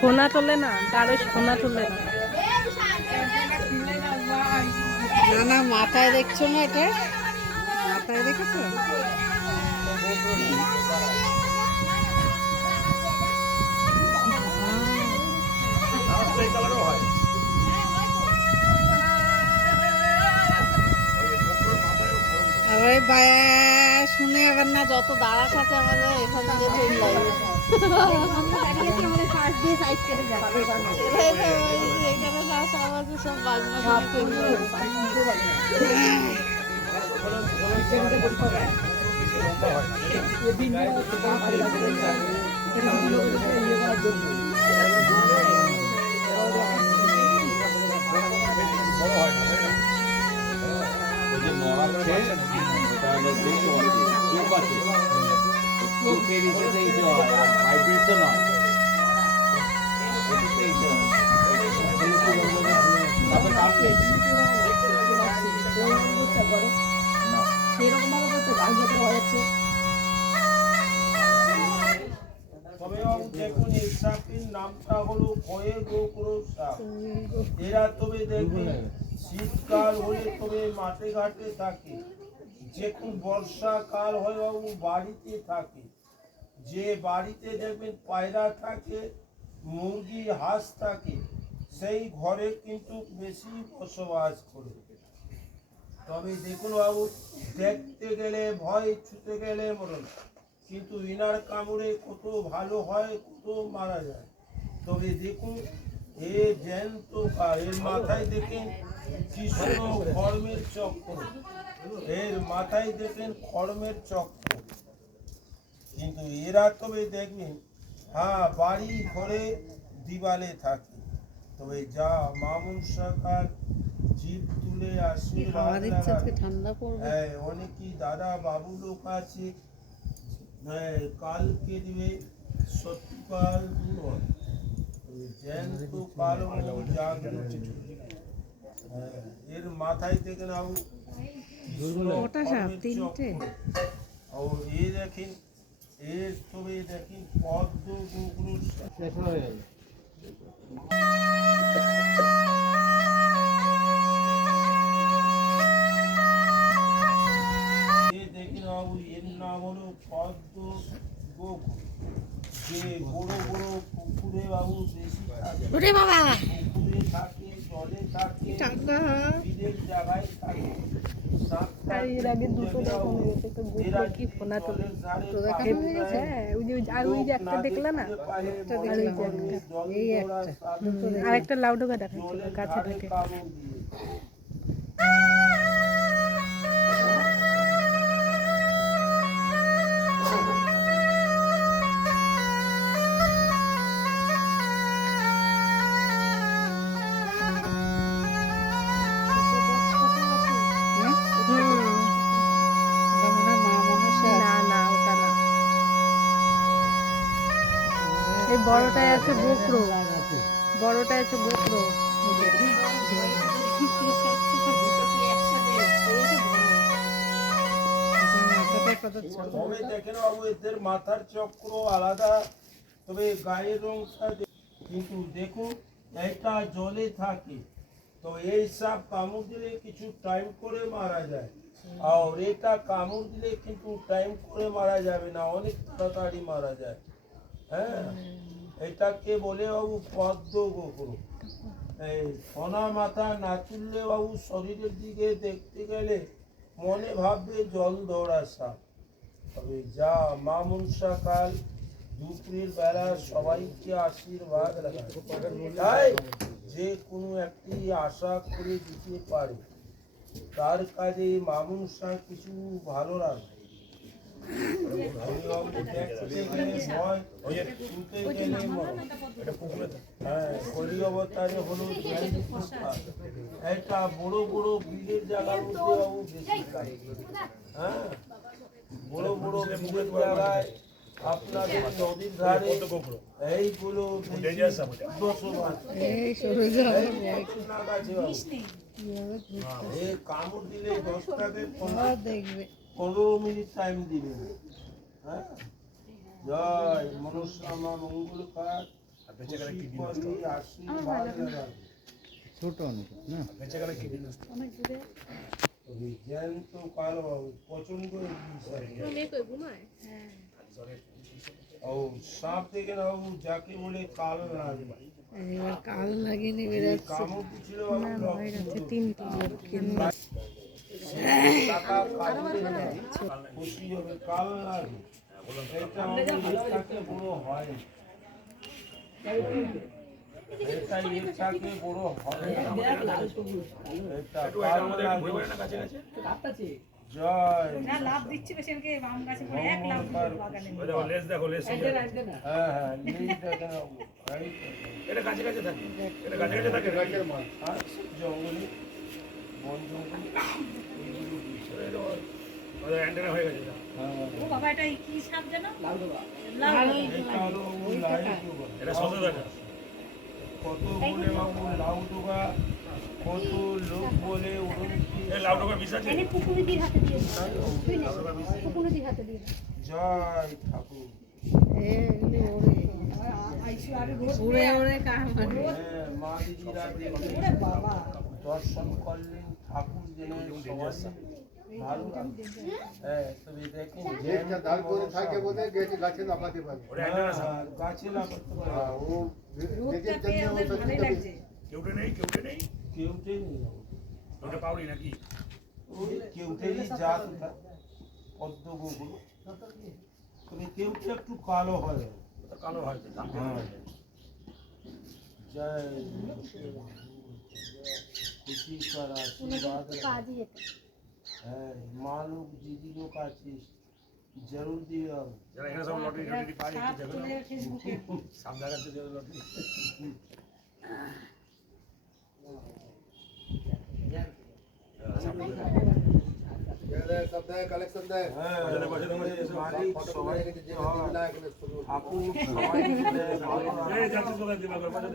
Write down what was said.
ফোনা তোলে না, তার ফোনা তোলে না। না না, মাথায় দেখছো না? এটা মাথায় দেখেছো? শুনে আবার না, যত দাঁড়াস আছে আমাদের এখানে সব দেখুন এই সাপটির নামটা হলো ভয়ে গোকুল সাপ। এরা তবে দেখবেন শীতকাল হলে তবে মাঠে ঘাটে থাকে, যখন বর্ষাকাল হয় বাবু বাড়িতে থাকে। যে বাড়িতে দেখবেন পায়রা থাকে, মুরগি হাঁস থাকে, সেই ঘরে কিন্তু বেশি বসবাস করে। তবে দেখুন বাবু, দেখতে গেলে ভয়, ছুটে গেলে মরণ, কিন্তু ইনার কামড়ে কত ভালো হয়, কত মারা যায়। তবে দেখুন এ জ্যান্ত কাল, এর মাথায় দেখেন কৃষ্ণ খড়মের চক্র, এর মাথায় দেখেন খড়মের চক্র। কিন্তু এরা তবে দেখবেন হ্যাঁ বাড়ি ঘরে দিবালে থাকে। তবে যা মামুনসাকার জীব তুলে আশীর্বাদ লাগায়, অনেকই দাদা বাবু লোক আছে কালকে দিবে সত্যকাল দূর জ্যান্ত কাল জাগ্রত। এর মাথায় থেকে নাও और ये देखें এর তবে দেখি পদ্ম গোগুরুর দেখি বাবু, এর নাম হলো পদ্ম গোগুর। যে বড় বড় পুকুরে বাবু বেশি থাকে, পুকুরে থাকে, জলে থাকে, বিদের জায়গায় থাকে। এর আগে দুটো কি ফোনা তোলে, একটা দেখলা না, আর একটা লাউডোগা দেখাচ্ছিল কাছে থেকে। এই বড়টায় আছে গোকরো, বড়টায় আছে গোকরো। তবে দেখেন বাবু এদের মাথার চক্র আলাদা, তবে গায়ের রংটা কিন্তু দেখুন এটা জলে থাকে। তো এই সাপ কামড় দিলে কিছু টাইম করে মারা যায়, আর এটা কামড় দিলে কিন্তু টাইম করে মারা যাবে না, অনেক তাড়াতাড়ি মারা যায়। হ্যাঁ, এটাকে বলে বাবু পদ্ম গোকুল। এই সোনা মাথা না তুললে বাবু শরীরের দিকে দেখতে গেলে মনে ভাববে জল দৌড়া সাপ। তবে যা মা মনসা কাল দুপুরের বেলা সবাইকে আশীর্বাদ লাগায়, যে কোনো একটি আশা করে দিতে পারে তার কাজে মা মনসা কিছু ভালো রাখবে। একটা বড় বড় বিলের জায়গার মধ্যে বাবু বেশি খায়। হ্যাঁ, বড় বড় বিলের জায়গায় আপনাদের নদীর ধারে এইগুলো বসবাস। এই সরে যাও এই কচুনা গাছে বাবু। এই কামড় দিলে 10 টাকে দেখবে 15 মিনিট টাইম দিবেন। হ্যাঁ, জয় মনস্কামনা মঙ্গল কাজ আশীর্বাদ লাগান। ছোট অনেক না জ্যান্ত কালো বাবু প্রচন্ড ও সাপ থেকে না বাবু যাকে বলে কালো লাগে এবার কাল লাগিয়ে এই বেরোচ্ছে কামড় দিছিল হয়ে গেছে তিনটে টাকা কাটবে না খুশি হবে কাল লাগে এটা আমাদের ইচ্ছাকে বড় হয় এটা ইচ্ছাকে বড় হয় এটা কাল লাগে জয় লাভ দিচ্ছি পেশেন্টকে বাম গাছে পড়ে এক লাভ বাগানে হ্যাঁ হ্যাঁ নেই দেখেন আর জঙ্গলে বন জঙ্গলে ও বাবা এটা কি সাপ জানো এই কালো লাই কত বলে বাবু লাউ ডোবা কত লোক বলে এনে পুকুরিদির হাতে দিয়ে পুকুরিদির হাতে দিয়ে জয় ঠাকুর এগুলি ওড়ে উড়ে উড়ে কাম করে হ্যাঁ, মা দিদিরা দেখে দর্শন করলেন ঠাকুর জেনে সবাই ভালো লাগবে। হ্যাঁ তবে দেখেন যেটা ডাল করে থাকে বলে গাছে লাফাতে পারে হ্যাঁ, হ্যাঁ, গাছে লাগাতে পারে ও নিজের রোদটাকে জন্য ওদের ভালোই লাগছে কেউটেই নেই ওই কেউটেরই জাত ওটা পদ্মগুলো তবে কেউটে একটু কালো হয় হ্যাঁ জয় खुशी का आशीर्वाद है माँ लोग दीदी लोग का चीज जरूर दिया সাপ চলে ফেসবুকে सब देय कलेक्शन देय मालिक सबाई ठाकुर सबाई